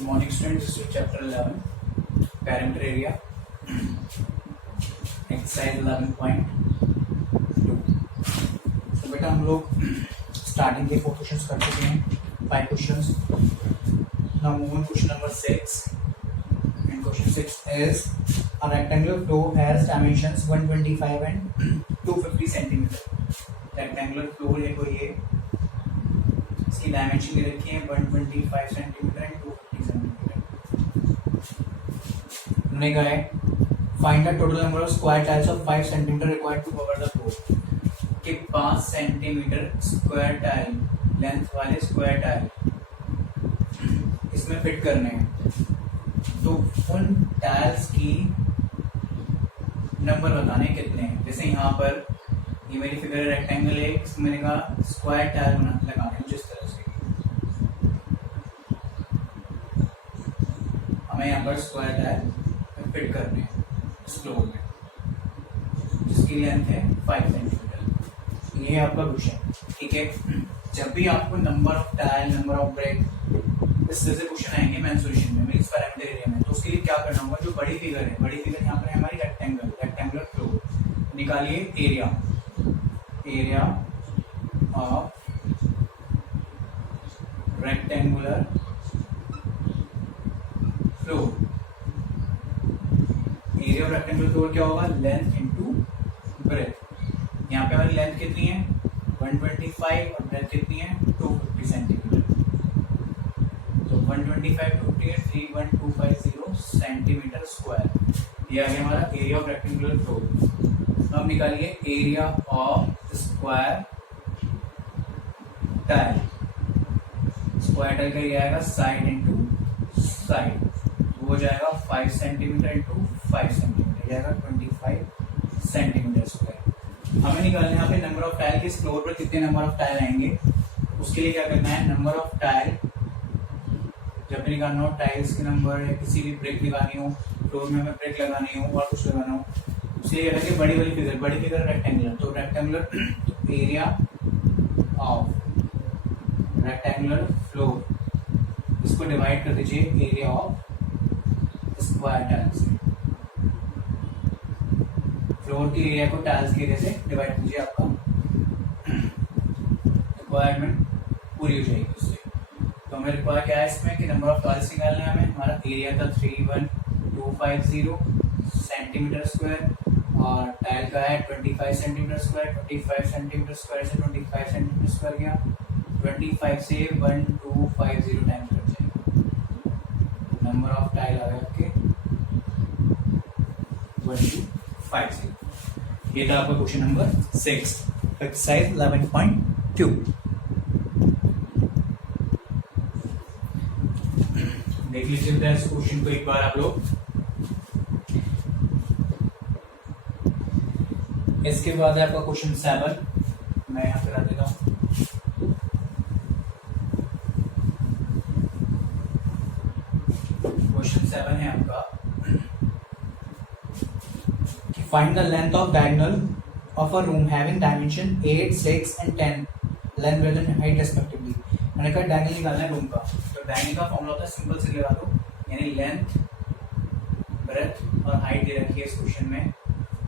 Good morning students, this is chapter 11 perimeter area exercise 11.2। तो बेटा हम लोग स्टार्टिंग के 4 क्वेश्चंस कर चुके हैं, 5 questions. Now move on question number 6 and question 6 is a rectangular floor has dimensions 125 and 250 centimeter। Rectangular floor है कोई ये, इसकी डायमेंशन दे रखी है 125 सेंटीमीटर एंड 250 सेंटीमीटर। हमने कहा है find the total number of square tiles of 5 centimetre required to cover the floor. कि 5 सेंटीमीटर स्क्वायर टाइल लेंथ वाले स्क्वायर टाइल इसमें फिट करने हैं, तो उन टाइल्स की नंबर बताने कितने हैं। जैसे यहाँ पर ये मेरी फिगर रेक्टेंगल है, इसमें मैंने कहा स्क्वायर टाइल लगाने हैं जिस तरह से हमें यहाँ पर स्क्वायर टाइल फिट करने हैं इस फ्लोर में, जिसकी लेंथ है 5 सेंटीमीटर। ये है आपका क्वेश्चन, ठीक है। जब भी आपको number of tile, number of break इस तरह से क्वेश्चन आएंगे मेंसुरेशन में, इस पैरामीटर एरिया में, तो उसके लिए क्या करना होगा, जो बड़ी फिगर है, बड़ी फिगर यहाँ पर है हमारी रेक्टेंगुलर फ्लोर। निकालिए area of rectangular floor. Area of rectangular floor क्या होगा, लेंथ इनटू ब्रेथ। यहाँ पे हमारी लेंथ कितनी है 125 और ब्रेथ कितनी है 250 सेंटीमीटर। तो 125 250 31250 सेंटीमीटर स्क्वायर, ये आ गया हमारा एरिया ऑफ रेक्टेंगुलर फ्लोर। अब निकालिए area of square tile. Square tile का एरिया आएगा साइड इंटू साइड, वो हो जाएगा 5 सेंटीमीटर इंटू 5 सेंटीमीटर, जाएगा 25 सेंटीमीटर स्क्वायर। हमें निकालना है यहाँ पे नंबर ऑफ टाइल के इस फ्लोर पर कितने नंबर ऑफ टाइल आएंगे। उसके लिए क्या करना है, नंबर ऑफ टाइल जब भी निकालना हो, टाइल्स के नंबर या किसी भी ब्रेक लगानी हो, फ्लोर में हमें ब्रेक लगानी हो और कुछ लगाना हो, उसके लिए क्या करेंगे, बड़ी फिगर रेक्टेंगुलर। तो rectangular area of rectangular floor, इसको डिवाइड कर दीजिए एरिया ऑफ स्क्वायर टाइल्स से। फ्लोर के एरिया को टाइल्स के एरिया से डिवाइड कीजिए, आपका रिक्वायरमेंट पूरी हो जाएगी उससे। तो हमें रिक्वायर क्या है इसमें कि नंबर ऑफ टाइल्स निकालना है हमें। हमारा एरिया था 31250 सेंटीमीटर स्क्वायर और टाइल का है 25 सेंटीमीटर स्क्वायर। 25 सेंटीमीटर स्क्वायर से 25 सेंटीमीटर स्क्वायर गया, 25 से 1250 टाइम्स कट जाएगा। नंबर ऑफ टाइल आ गए आपके 1250। ये था आपका क्वेश्चन नंबर 6 एक्सरसाइज 11.2। देख लीजिए इस क्वेश्चन को एक बार आप लोग। इसके बाद है आपका क्वेश्चन 7, मैं यहाँ पे रख देता हूँ। क्वेश्चन 7 है आपका कि find the length of diagonal of a room having dimension 8, 6 and 10 length breadth and height respectively. मैंने कहा डायगोनल निकालना है रूम का, तो डायगोनल का फॉर्मूला होता है सिंपल से लगा दो, यानी लेंथ ब्रेथ और हाइट दे रखी है इस क्वेश्चन में,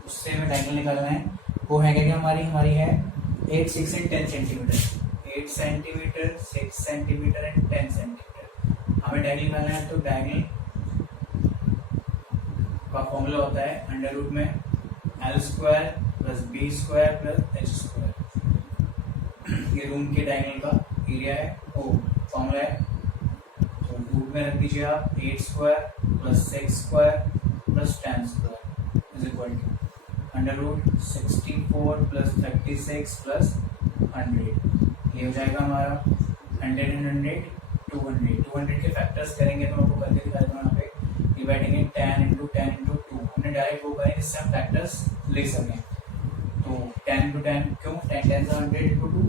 उससे हमें डायगोनल निकालना है। वो है क्या, हमारी है 8, 6 and 10 centimetre. 8 centimetre, 6 centimetre and 10 centimetre हमें डायगोनल निकालना है। तो डायगोनल का फॉर्मूला होता है अंडर रूट में L square plus B square plus H square. ये रूम के डायगोनल का एरिया है, वो फॉर्मूला है। तो रूट में रख दीजिए आप 8 square plus 6 square plus 10 square is equal to under root 64 plus 36 plus 100। ये हो जाएगा हमारा 100 एंड 100 200 के फैक्टर्स करेंगे तो आपको करके दिखा दूंगा यहाँ पे। डिवाइडिंग 10 इंटू 10 इंटू 2 हमने डायरेक्ट वो करें जिससे हम फैक्टर्स ले सकें। तो 10 इंटू 10 क्यों, 10 10 से 100 इंटू 2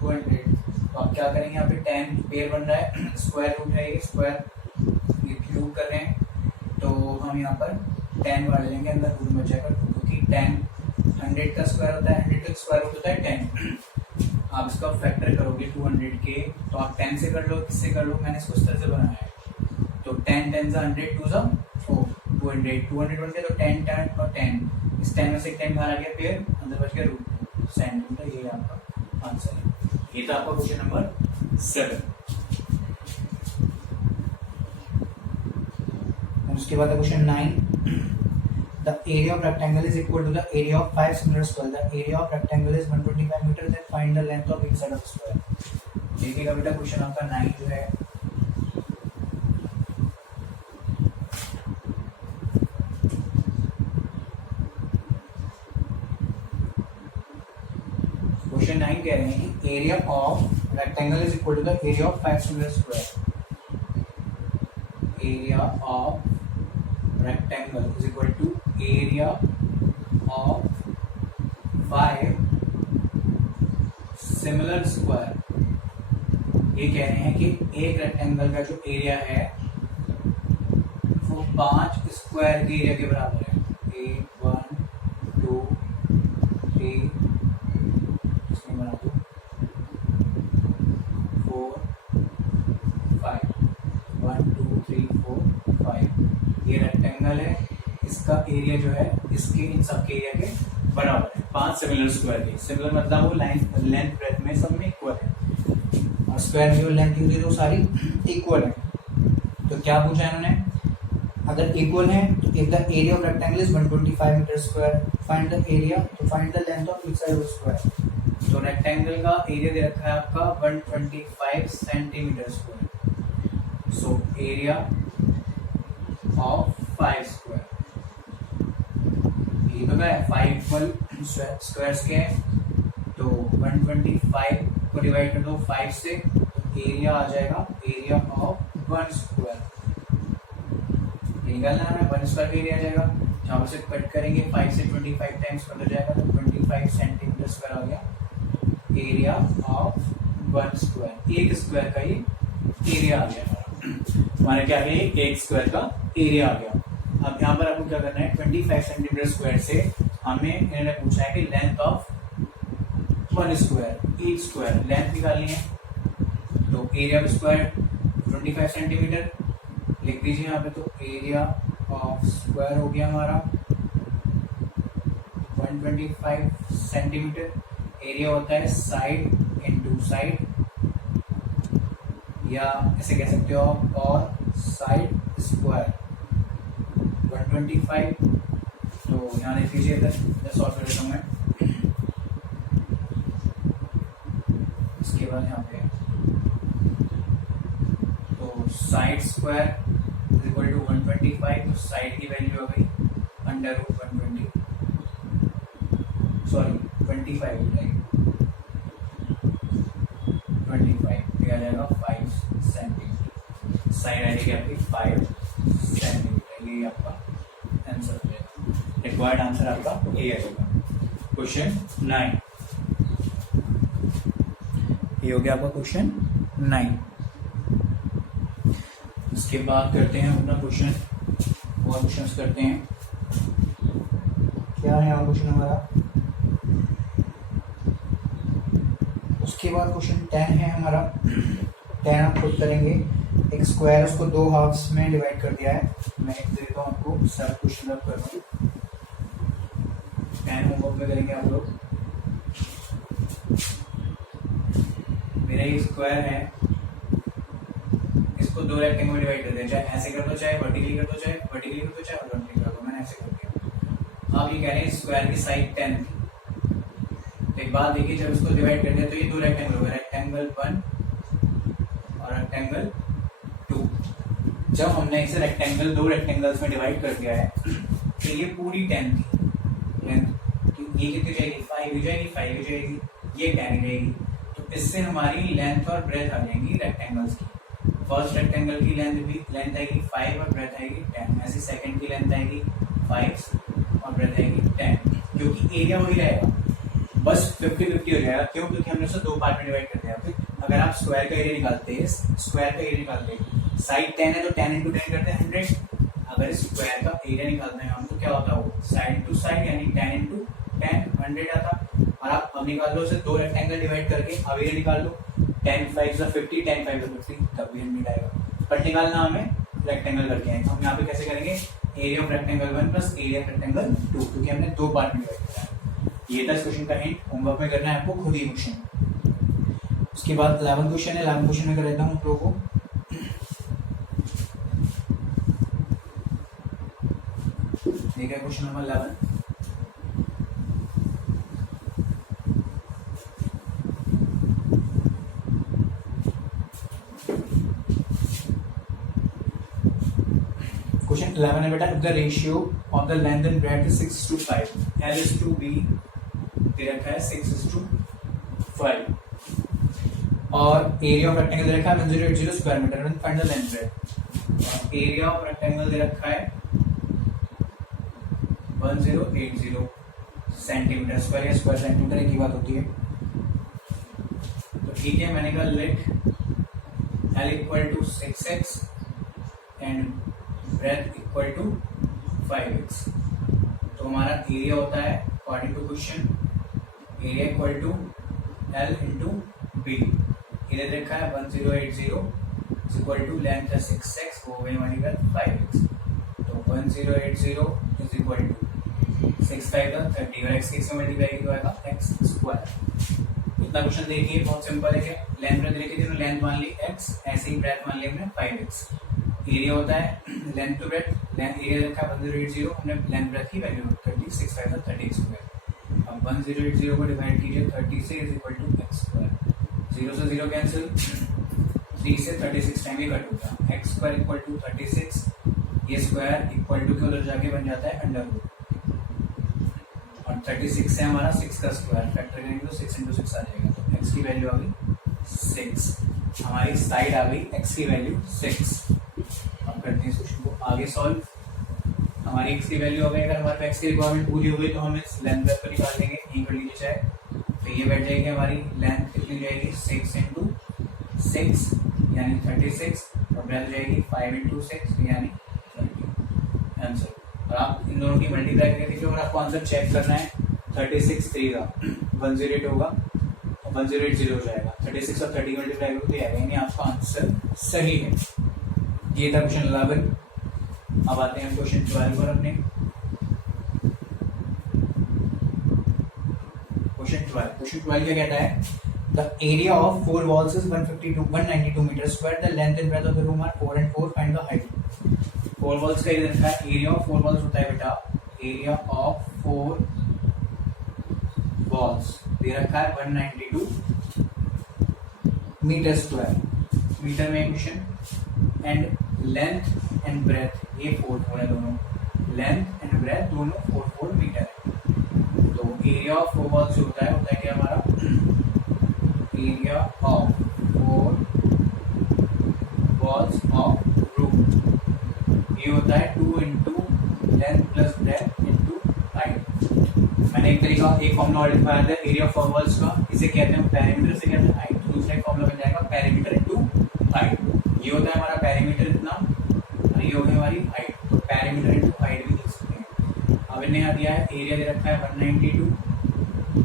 200। तो आप क्या करेंगे, यहाँ पे 10 पेयर बन रहा है, स्क्वायर रूट है ये, स्क्वायर ये क्यूब कर रहे हैं, तो हम यहाँ पर 10 बढ़ लेंगे, अंदर रूट में जाएगा 2, क्योंकि 10 100 का स्क्वायर होता है, 100 का स्क्वायर रूट होता है 10। आप इसका फैक्टर करोगे 200 के, तो आप 10 से कर लो, किससे कर लो, मैंने इसको इस तरह से बनाया है। 10 10 से 100 2 से 200 200 बन गया तो 10 10 और 10 इस 10 में से 10 बाहर आ गया फिर अंदर बच गया रूट सेंटीमीटर। ये आपका आंसर है। ये तो आपका क्वेश्चन नंबर 7। उसके बाद question 9। The area of rectangle is equal to the area of 5 similar square. The area of rectangle is 125 meter. Then find the length of each side of square. देखिएगा बेटा question आपका 9 जो है question 9 कह रहे हैं कि area of rectangle is equal to the area of 5 similar square. Area of rectangle is equal to area of 5 similar square। ये कह रहे हैं कि एक रेक्टेंगल का जो एरिया है वो 5 स्क्वायर के एरिया के बराबर है। 1 1 2 3 इसमें बना दो 4 5 1 2 3 4 5 ये रेक्टेंगल है, इसका एरिया जो है इसके इन सब के एरिया के बराबर है। 5 सिमिलर स्क्वायर के सिमिलर मतलब वो लेंथ ब्रेथ में सब में इक्वल है और स्क्वायर की जो लेंथ होती है वो सारी इक्वल है। तो क्या पूछा है इन्होंने, अगर इक्वल है तो if the area of rectangle is 125 metre square find the area तो find the length of each side of square. तो रेक्टेंगल का एरिया दे रखा है आपका 125 centimetre square. So area of 5 square, ये तो क्या है 5 इक्वल स्क्वायर्स के हैं तो 125 को डिवाइड कर दो 5 से तो एरिया आ जाएगा एरिया ऑफ 1 स्क्वायर। निकालना है 1 स्क्वायर का एरिया आ जाएगा, जहाँ से कट करेंगे 5 से 25 टाइम्स कट हो जाएगा तो 25 सेंटीमीटर स्क्वायर आ गया एरिया ऑफ 1 स्क्वायर। एक स्क्वायर का ये एरिया आ गया हमारे क्या है एक स्क्वायर का एरिया आ गया। अब यहाँ पर आपको क्या करना है 25 सेंटीमीटर स्क्वायर से हमें इन्होंने पूछा है कि length of 1 square each square length निकालनी है। तो एरिया ऑफ स्क्वायर 25 सेंटीमीटर लिख दीजिए यहाँ पे। तो एरिया ऑफ स्क्वायर हो गया हमारा 125 सेंटीमीटर। एरिया होता है साइड इनटू साइड या ऐसे कह सकते हो आप और साइड स्क्वायर 125। तो यहाँ लिख लीजिए इधर सॉल्व कर देता हूँ मैं। इसके बाद यहाँ पे तो साइड स्क्वायर इक्वल टू 125 तो साइड की वैल्यू आ गई अंडर रूट 120 सॉरी 25 हो जाएगी 25 ये आ जाएगा 5 सेंटीमीटर। साइड आ जाएगी आपकी 5 सेंटीमीटर। ये आपका आंसर हो जाएगा। रिक्वायर्ड आंसर आपका ए आएगा। क्वेश्चन 9 ये हो गया आपका क्वेश्चन 9। इसके बाद करते हैं अपना क्वेश्चन और क्वेश्चंस करते हैं। क्या है क्वेश्चन हमारा, उसके बाद क्वेश्चन 10 है हमारा। 10 आप खुद करेंगे। एक स्क्वायर उसको 2 हाफ्स में डिवाइड कर दिया है। मैं एक देता हूँ आपको सारा क्वेश्चन आप कर रहा हूँ 10 होमवर्क में करेंगे आप लोग। मेरा ये स्क्वायर है, इसको 2 रेक्टेंगल में डिवाइड कर दिया। चाहे ऐसे कर दो चाहे वर्टिकली कर दो, चाहे वर्टिकली कर दो चाहे हॉरिजॉन्टली कर दो। मैंने ऐसे कर दिया। अब ये कह रहे हैं स्क्वायर की साइड 10 थी। तो एक बात देखिए जब इसको डिवाइड कर दिया तो ये 2 रेक्टेंगल हो गए, रेक्टेंगल 1 और रेक्टेंगल 2। जब हमने इसे रेक्टेंगल 2 रेक्टेंगल्स में डिवाइड कर दिया है तो ये पूरी 10 थी लेंथ। तो ये कितनी जाएगी 5 हो जाएगी 5 हो जाएगी, ये 10 हो जाएगी। तो इससे हमारी लेंथ और ब्रेथ आ जाएंगी रेक्टेंगल्स की। फर्स्ट रेक्टेंगल की लेंथ आएगी 5 और ब्रेथ आएगी 10। ऐसे सेकंड की लेंथ आएगी 5 और ब्रेथ आएगी 10। क्योंकि एरिया वही रहेगा बस 50-50 हो जाएगा। क्यों? क्योंकि हमने उसे 2 पार्ट में डिवाइड कर दिया। अगर आप स्क्वायर का एरिया निकालते हैं, स्क्वायर का एरिया निकालते हैं, साइड 10 है तो 10 इंटू 10 करते हैं 100। अगर स्क्वायर का एरिया निकालते हैं हम तो क्या होता है वो साइड टू साइड यानी 10 इंटू 10 100 आता। और आप अब निकाल लो उसे 2 रेक्टेंगल डिवाइड करके अब एरिया निकाल लो 10 5 50 10 5 50 तब भी 100 आएगा। बट निकालना हमें रेक्टेंगल करके आए, हम यहाँ पे कैसे करेंगे, area of rectangle 1 plus area of rectangle 2, क्योंकne हमने दो पार्ट में डिवाइड किया है। ये था इस क्वेश्चन का हिंट, होमवर्क में करना है आपको खुद ही क्वेश्चन। उसके बाद 11 क्वेश्चन है, 11 क्वेश्चन में कर देता हूँ आप लोगों को। ठीक है, क्वेश्चन नंबर 11, क्वेश्चन 11 है बेटा, the ratio of the length and breadth is 6:5, L is to B दे रखा है 6:5 और एरिया ऑफ रेक्टेंगल दे रखा है 1080 square metre, find the length breadth. Area of rectangle दे रखा है 1080 सेंटीमीटर स्क्वायर, या स्क्वायर सेंटीमीटर एक ही बात होती है। तो ठीक है, मैंने कहा let L equal to 6x and breadth equal to 5x। तो हमारा एरिया होता है according to question, area equal to L into B. इधर देखा है 1080 इक्वल टू लेंथ है 6x, वो गई हमारी बात 5x। तो 1080 इज इक्वल टू 6 5 का 30 और x किस में मल्टीप्लाई किया आएगा x स्क्वायर। इतना क्वेश्चन देखिए, बहुत सिंपल है। क्या लेंथ ब्रेथ लेके थी, लेंथ मान ली x, ऐसे ही ब्रेथ मान ली हमने 5x। एरिया होता है length to breadth, length area रखा है 1080, हमने लेंथ ब्रेथ की वैल्यू नोट कर दी 6 5 का 30 स्क्वायर। अब 1080 को डिवाइड कीजिए 30 से is equal to x square, 0 से 0 कैंसिल, 3 से 36 टाइम ये कट होगा, x स्क्वायर इक्वल टू 36, ये स्क्वायर इक्वल टू के उधर जाके बन जाता है अंडर रूट, और 36 से हमारा 6 का स्क्वायर फैक्टर करेंगे तो 6 इंटू 6 आ जाएगा। तो x की वैल्यू आ गई 6, हमारी साइड आ गई x की वैल्यू 6। अब करते हैं इस क्वेश्चन को आगे सॉल्व। हमारी x की वैल्यू हो गई, अगर हमारे पास x की रिक्वायरमेंट पूरी हो गई तो हम इस लेंथ ब्रेथ को निकाल लेंगे, यहीं कर लीजिए चाहे। तो ये बैठ जाएगी हमारी लेंथ कितनी जाएगी 6 इंटू 6 यानी 36, और ब्रेथ जाएगी 5 इंटू 6 यानी 30 आंसर। और आप इन दोनों की मल्टीप्लाई करके देखिए, अगर आपको आंसर चेक करना है 36 3 का 108 होगा और 1080 हो जाएगा, 36 और 30 मल्टीप्लाई करो तो आएगा, यानी आपका आंसर सही है। ये था क्वेश्चन 11। अब आते हैं क्वेश्चन 12 पर अपने। क्वेश्चन 12 क्या कहता है, the area of 4 walls is 192 metre square, the length and breadth of the room are 4 and 4, find the height. 4 walls का इधर रखा है, एरिया ऑफ 4 वॉल्स होता है बेटा, एरिया ऑफ 4 वॉल्स दे रखा है 192 मीटर स्क्वायर, मीटर में question, and length and breadth ये 4 है दोनों, लेंथ एंड ब्रेथ दोनों 4 मीटर है। तो एरिया ऑफ 4 वॉल्स जो होता है क्या हमारा, area of 4 walls of room, ये होता है 2 into length plus breadth into height. मैंने एक फॉर्मूला और लिखवाया था एरिया ऑफ 4 वॉल्स का, इसे कहते हैं पेरीमीटर, से कहते हैं हाइट। तो दूसरा एक फॉर्मूला बन जाएगा पेरीमीटर इंटू हाइट। ये होता है हमारा पेरीमीटर इतना, और ये होगी हमारी हाइट। तो पेरीमीटर इंटू हाइट भी लिख सकते हैं। अब इन्हें यहाँ दिया है, एरिया दे रखा है 192,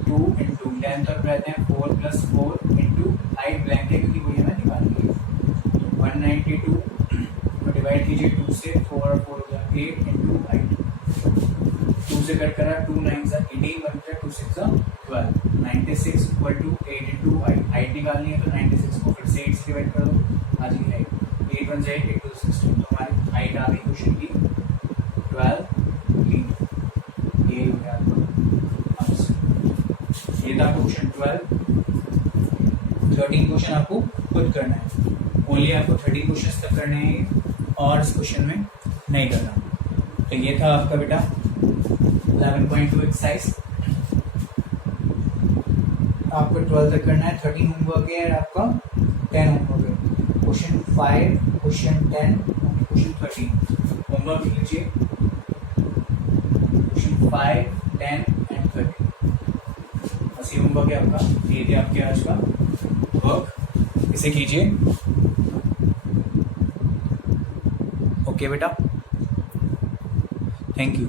2 इंटू लेंथ और ब्रेथ है 4 प्लस 4 इंटू हाइट ब्लैंक है क्योंकि वही हमें निकालनी है। तो 192 को डिवाइड कीजिए 2 से, 4 और 4 हो गया 8 इंटू हाइट, 2 से कट करा 2 9 सा 18 बनता है, 2 6 सा 12, 96 equal to 8 into height. Height निकालनी है तो 96 को फिर से 8 से डिवाइड कर दो, आज की हाइट 8 बन जाए 8 2 16। तो हमारी हाइट आ गई क्वेश्चन की 12 मीटर। ये हो गया आपका आंसर। ये था क्वेश्चन 12। 13 क्वेश्चन आपको खुद करना है, ओनली आपको 13 क्वेश्चन तक करने हैं और इस क्वेश्चन में नहीं करना। तो ये था आपका बेटा 11.2 एक्सरसाइज, आपको 12 तक करना है। 13 होमवर्क है और आपका 10 होमवर्क है। क्वेश्चन 5, क्वेश्चन 10, क्वेश्चन 13 होमवर्क लिख लीजिए। क्वेश्चन 5, 10 एंड 13 बस ये होमवर्क है आपका। ये थे आपके आज का वर्क, इसे कीजिए। ओके बेटा, थैंक यू।